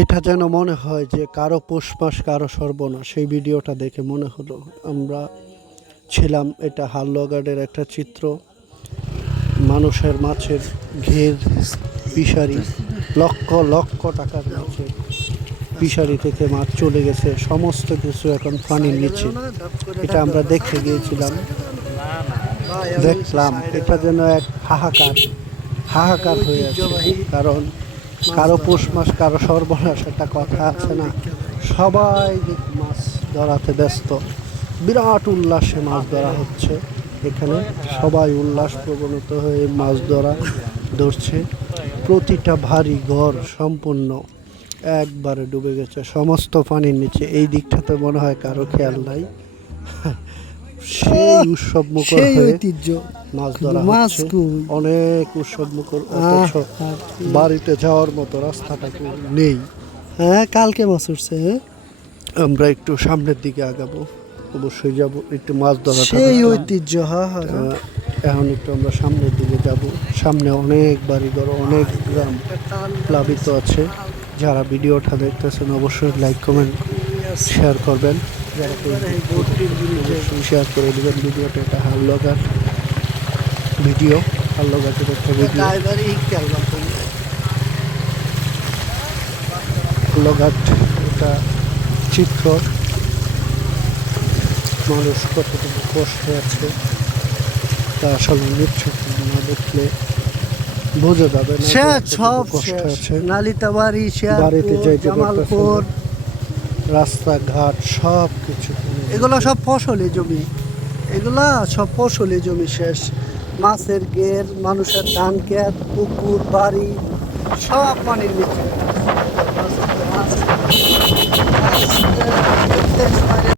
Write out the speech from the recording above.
এটা যেন মনে হয় যে কারো পৌষ মাস কারো সর্বনাশ। সেই ভিডিওটা দেখে মনে হলো আমরা ছিলাম, এটা হালুয়াঘাটের একটা চিত্র। মানুষের মাছের ঘের, ফিশারি, লক্ষ লক্ষ টাকার মাছের ফিশারি থেকে মাছ চলে গেছে, সমস্ত কিছু এখন পানির নিচে। এটা আমরা দেখতে গিয়েছিলাম, দেখলাম এটা যেন এক হাহাকার হাহাকার হয়ে আছে। কারণ কারো পৌষ মাস কারো সর্বনাশ একটা কথা আছে না, সবাই মাছ ধরাতে ব্যস্ত। বিরাট উল্লাসে মাছ ধরা হচ্ছে এখানে, সবাই উল্লাস প্রবণত হয়ে মাছ ধরছে। প্রতিটা ভারী ঘর সম্পূর্ণ একবারে ডুবে গেছে, সমস্ত পানির নিচে। এই দিকটাতে মনে হয় কারো খেয়াল নাই। সেই উৎসব মুখর হয়ে মাছ ধরা হচ্ছে, অনেক উৎসব মুখর। অথচ বাড়িতে যাওয়ার মতো রাস্তাটাকে নেই। হ্যাঁ, কালকে মাছ উঠছে। আমরা একটু সামনের দিকে আগাবো, অবশ্যই যাব একটু মাছ ধরা, সেই ঐতিহ্য। এখন একটু আমরা সামনের দিকে যাব। সামনে অনেক বাড়িঘর, অনেক গ্রাম প্লাবিত আছে। যারা ভিডিওটা দেখতেছেন অবশ্যই লাইক কমেন্ট শেয়ার করবেন, যারা অবশ্যই শেয়ার করে দেবেন ভিডিওটা। এটা হালুয়াঘাট ভিডিও, হালুয়াঘাটের একটা ভিডিও। হালুয়াঘাট একটা চিত্র, মানুষ কতটুকু কষ্টে আছে তা আসলে নিশ্চয় না দেখলে বোঝা যাবে না সব কষ্ট আছে। নালিতাবাড়ি, বাড়িতে যাইতে পারতেছে, রাস্তাঘাট সব কিছু, এগুলো সব ফসলি জমি, এগুলা সব ফসলি জমি শেষ। মাছের ঘের, মানুষের ধান ক্ষেত, পুকুর, বাড়ি সব পানির নিচে।